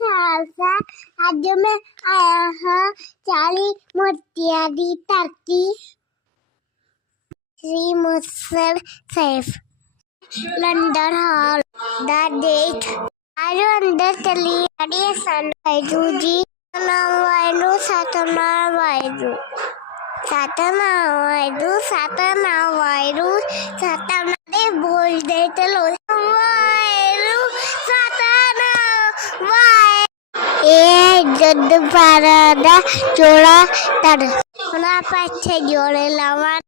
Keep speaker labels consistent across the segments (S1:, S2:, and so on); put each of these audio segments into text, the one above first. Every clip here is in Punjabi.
S1: ਖਾਲਸਾ। ਅੱਜ ਮੈਂ ਆਇਆ ਹਾਂ ਚਾਲੀ ਮੋਤੀਆਂ ਦੀ ਧਰਤੀ।
S2: ਸ੍ਰੀ ਮੁਕਤਸਰ ਸਾਹਿਬ, ਲੰਡਨ ਹਾਲ ਦਾ ਡੇਟ ਆਜੋ ਅੰਦਰ ਚਲੀ ਅੜੀ ਸਨ ਵਾਹਿਗੁਰੂ ਜੀ ਨਾਮ, ਵਾਹਿਗੁਰੂ ਸਤਨਾਮ ਵਾਹਿਗੁਰੂ ਸਤਨਾਮ ਵਾਹਿਗੁਰੂ ਸਤਨਾਮ ਵਾਹਿਗੁਰੂ ਸਤਨਾਮ ਦੇ ਬੋਲਦੇ ਚਲੋ। ਵਾਹਿਗੁਰੂ ਸਤਨਾਮ ਵਾਹਿਗੁਰੂ ਇਹ ਪਾਰਾ ਦਾ ਜੋੜਾ ਤੜ। ਹੁਣ ਆਪਾਂ ਇੱਥੇ ਜੋੜੇ ਲਾਵਾਂ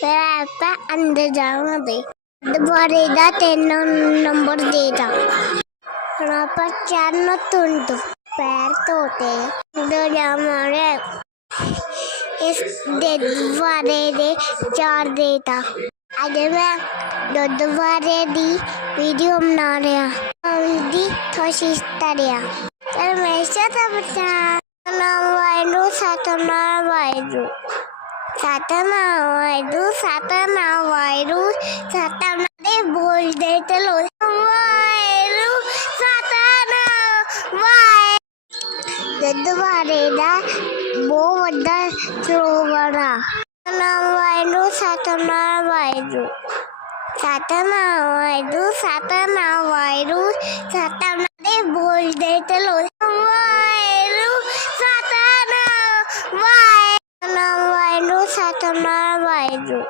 S2: ਫਿਰ ਆਪਾਂ ਅੰਦਰ ਜਾਵਾਂਗੇ। ਦੁਬਾਰੇ ਦਾ ਤਿੰਨ ਨੰਬਰ ਦੇ ਦਾ ਹੁਣ ਆਪਾਂ ਚਰਨ ਤੁੰਦ ਪੈਰ ਧੋਤੇ ਦੋ ਜਾਵਾਂਗੇ। ਇਸ ਦੇ ਦੁਬਾਰੇ ਦੇ ਚਾਰ ਦੇਤਾ ਅੱਜ ਮੈਂ ਦੁੱਧ ਬਾਰੇ ਦੀ ਵੀਡੀਓ ਬਣਾ ਰਿਹਾ। ਹਾਂ ਦੀ ਕੋਸ਼ਿਸ਼ ਕਰਿਆ Kalmayışa tapacağım. Satanamaydu, satanamaydu. Satanamaydu, satanamaydu. Satanade bol detelo. Vayru, satanamay. Dedvareda bo vadda trovara. Satanamaydu, satanamaydu. Satanamaydu, satanamaydu. Satanade. વાયરું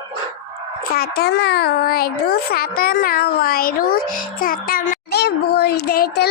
S2: સાતમા વાયરું સાતમા વાયરું સાતમા બોલ દે તો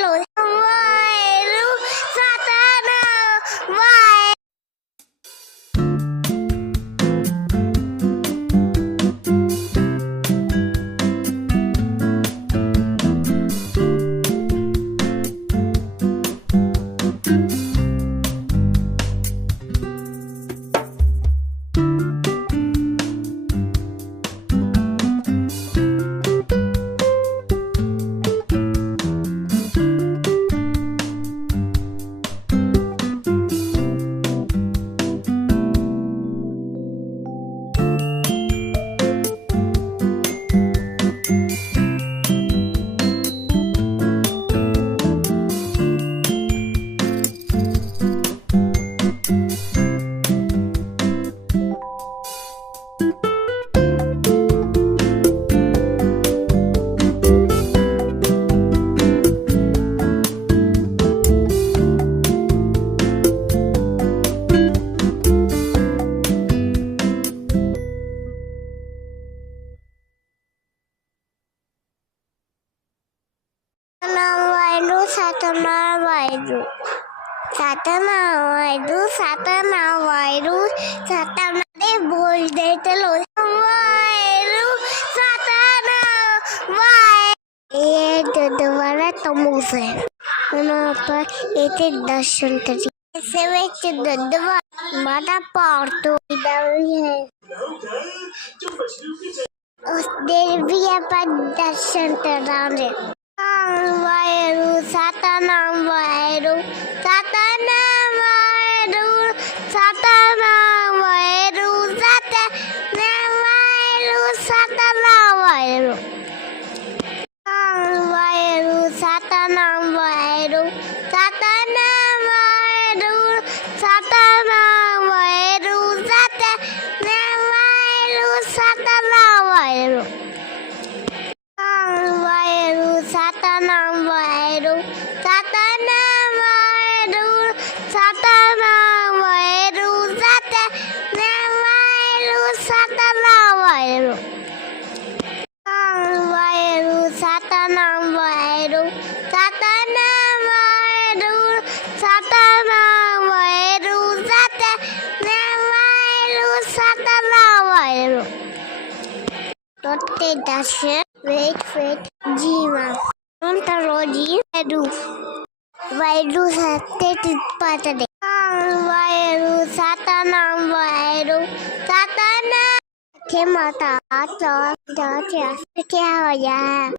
S2: ਵਾਹਿਗੁਰੂ ਸਤਨਾਮ ਵਾਹਿਗੁਰੂ ਸਤਨਾਮ ਵਾਹਿਗੁਰੂ ਸਤਨਾਮ ਵਾਹਿਗੁਰੂ ਸਤਨਾਮ ਦੇ ਬੋਲਦੇ ਚਲੋ ਵਾਹਿਗੁਰੂ ਸਤਨਾਮ ਵਾਹਿਗੁਰੂ ਇਹ ਦੁਆਰਾ ਤਮੂਸ ਹੈ ਹੁਣ ਆਪਾਂ ਇੱਥੇ ਦਰਸ਼ਨ ਕਰੀਏ ਇਸੇ ਵਿੱਚ ਦੁੱਧ ਵਾ- ਮਾਤਾ ਪਾਰ ਤੋਂ ਦਾ ਵੀ ਹੈ ਉਸ ਦੇ ਵੀ ਆਪਾਂ ਦਰਸ਼ਨ ਕਰਾਂਗੇ banheiro. Não, banheiro, Satanás, banheiro, Satanás, banheiro, Satanás, banheiro, Satanás, banheiro, Satanás, banheiro. Tote dashe, wait, wait, 听猫大王早早点睡觉呀